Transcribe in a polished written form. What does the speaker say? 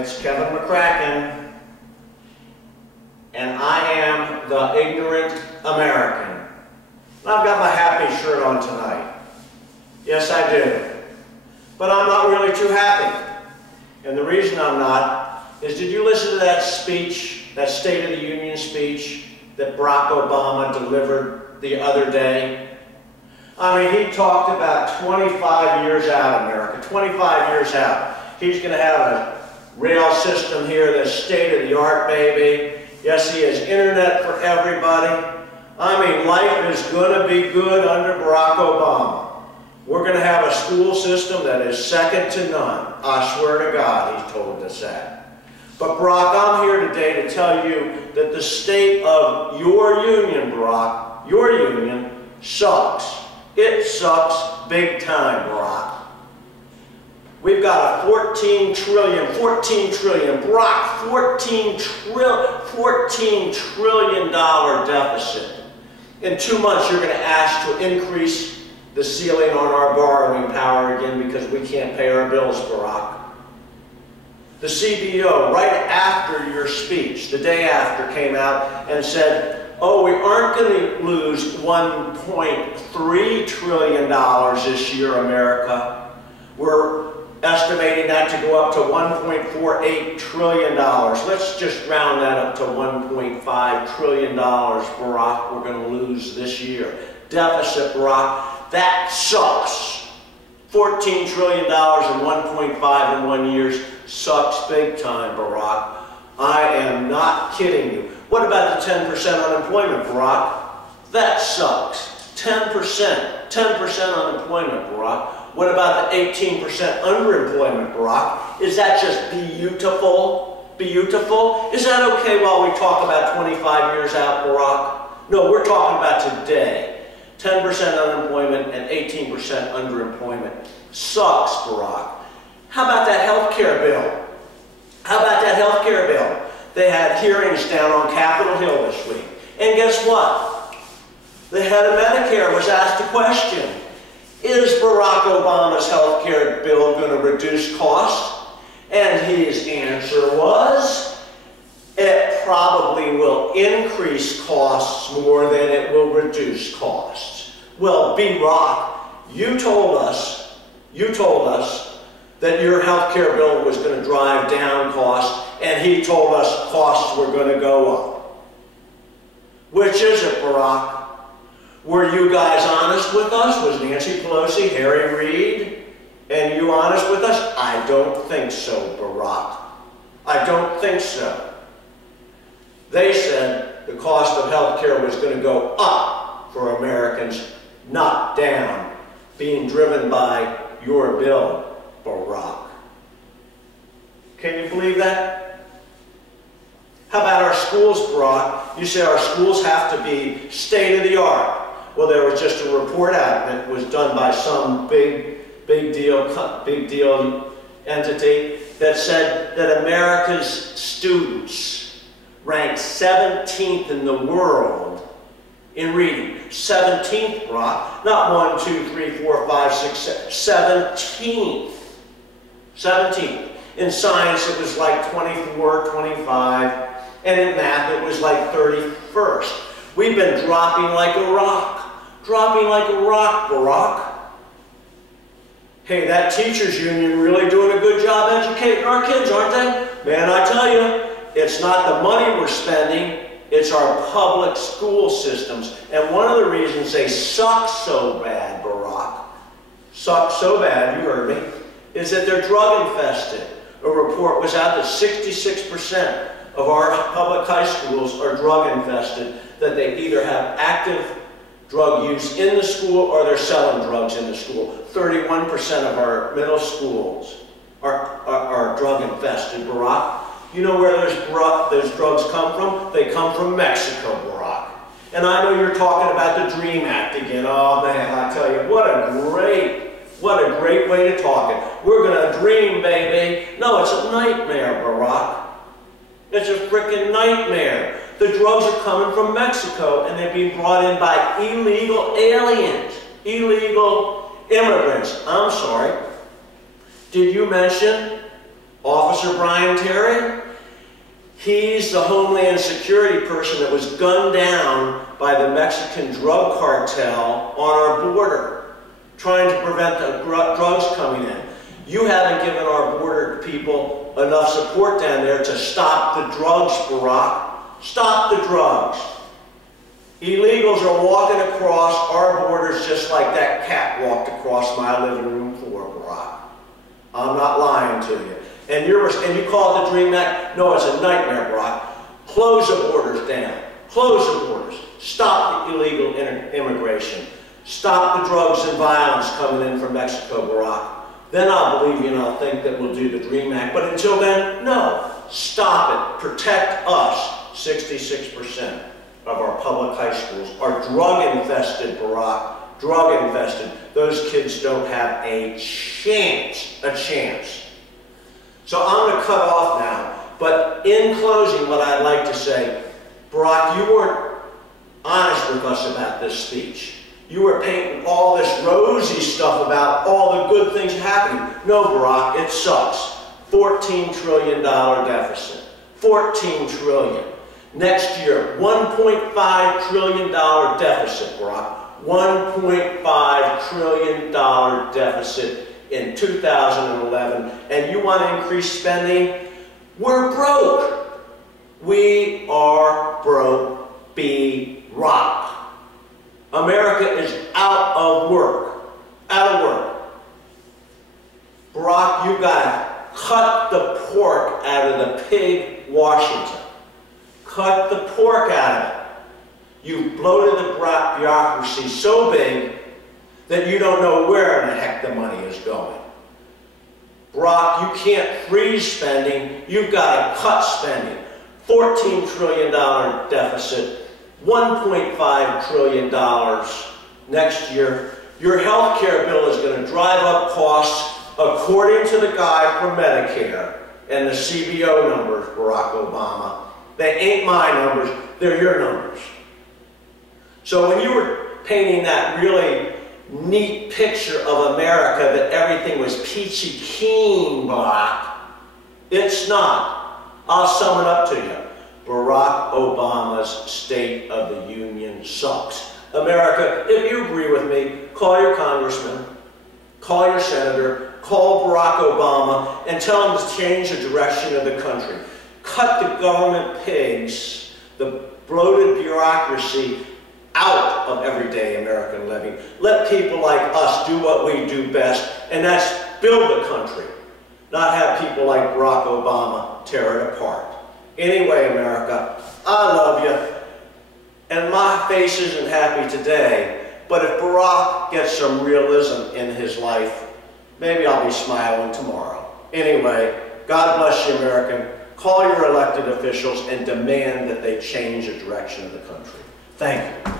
It's Kevin McCracken, and I am the ignorant American. And I've got my happy shirt on tonight. Yes, I do. But I'm not really too happy. And the reason I'm not is, did you listen to that speech, that State of the Union speech that Barack Obama delivered the other day? I mean, he talked about 25 years out, America, 25 years out. He's going to have a rail system here that's state-of-the-art, baby. Yes, he has internet for everybody. I mean, life is going to be good under Barack Obama. We're going to have a school system that is second to none. I swear to God, he told us that. But Barack, I'm here today to tell you that the state of your union, Barack, your union, sucks. It sucks big time, Barack. We've got a $14 trillion, Barack, $14 trillion deficit. In 2 months, you're going to ask to increase the ceiling on our borrowing power again because we can't pay our bills, Barack. The CBO, right after your speech, the day after, came out and said, oh, we aren't going to lose $1.3 trillion this year, America. We're estimating that to go up to $1.48 trillion. Let's just round that up to $1.5 trillion, Barack, we're going to lose this year. Deficit, Barack. That sucks. $14 trillion and 1.5 in 1 year sucks big time, Barack. I am not kidding you. What about the 10% unemployment, Barack? That sucks. 10% unemployment, Barack. What about the 18% underemployment, Barack? Is that just beautiful? Beautiful? Is that okay while we talk about 25 years out, Barack? No, we're talking about today. 10% unemployment and 18% underemployment. Sucks, Barack. How about that health care bill? How about that health care bill? They had hearings down on Capitol Hill this week. And guess what? The head of Medicare was asked a question. Is Barack Obama's health care bill going to reduce costs? And his answer was, it probably will increase costs more than it will reduce costs. Well, Barack, you told us that your health care bill was going to drive down costs, and he told us costs were going to go up. Which is it, Barack? Were you guys honest with us? Was Nancy Pelosi, Harry Reid, and you honest with us? I don't think so, Barack. I don't think so. They said the cost of health care was going to go up for Americans, not down, being driven by your bill, Barack. Can you believe that? How about our schools, Barack? You say our schools have to be state-of-the-art. Well, there was just a report out that was done by some big deal entity that said that America's students ranked 17th in the world in reading. 17th, Barack. Not 1, 2, 3, 4, 5, 6, 7. 17th. 17th. In science, it was like 24, 25. And in math, it was like 31st. We've been dropping like a rock. Dropping like a rock, Barack. Hey, that teachers union really doing a good job educating our kids, aren't they? Man, I tell you, it's not the money we're spending, it's our public school systems. And one of the reasons they suck so bad, Barack, suck so bad, you heard me, is that they're drug infested. A report was out that 66% of our public high schools are drug infested, that they either have active drug use in the school or they're selling drugs in the school. 31% of our middle schools are drug infested, Barack. You know where those drugs come from? They come from Mexico, Barack. And I know you're talking about the DREAM Act again. Oh man, I tell you, what a great way to talk it. We're gonna dream, baby. No, it's a nightmare, Barack. It's a freaking nightmare. The drugs are coming from Mexico and they're being brought in by illegal aliens, illegal immigrants. I'm sorry. Did you mention Officer Brian Terry, he's the Homeland Security person that was gunned down by the Mexican drug cartel on our border, trying to prevent the drugs coming in. You haven't given our border people enough support down there to stop the drugs, Barrack. Stop the drugs. Illegals are walking across our borders just like that cat walked across my living room floor, Barrack. I'm not lying to you. And you call it the Dream Act? No, it's a nightmare, Barrack. Close the borders down. Close the borders. Stop the illegal immigration. Stop the drugs and violence coming in from Mexico, Barrack. Then I'll believe you and I'll think that we'll do the Dream Act. But until then, no. Stop it. Protect us. 66% of our public high schools are drug-infested, Barrack. Drug-infested. Those kids don't have a chance. So I'm going to cut off now. But in closing, what I'd like to say, Barrack, you weren't honest with us about this speech. You were painting all this rosy stuff about all the good things happening. No, Barrack, it sucks. $14 trillion deficit. $14 trillion. Next year, $1.5 trillion deficit, Barrack. $1.5 trillion deficit in 2011. And you want to increase spending? We're broke. We are broke. Be rock. America is out of work. Out of work. Barrack, you got to cut the pork out of the pig Washington. Cut the pork out of it. You've bloated the bureaucracy so big that you don't know where in the heck the money is going. Barrack, you can't freeze spending. You've got to cut spending. $14 trillion deficit. $1.5 trillion next year. Your health care bill is going to drive up costs according to the guy from Medicare and the CBO numbers, Barrack Obama. They ain't my numbers, they're your numbers. So when you were painting that really neat picture of America that everything was peachy keen, Barrack, it's not. I'll sum it up to you. Barack Obama's State of the Union sucks. America, if you agree with me, call your congressman, call your senator, call Barack Obama, and tell him to change the direction of the country. Cut the government pigs, the bloated bureaucracy, out of everyday American living. Let people like us do what we do best, and that's build the country, not have people like Barack Obama tear it apart. Anyway, America, I love you, and my face isn't happy today, but if Barrack gets some realism in his life, maybe I'll be smiling tomorrow. Anyway, God bless you, American. Call your elected officials and demand that they change the direction of the country. Thank you.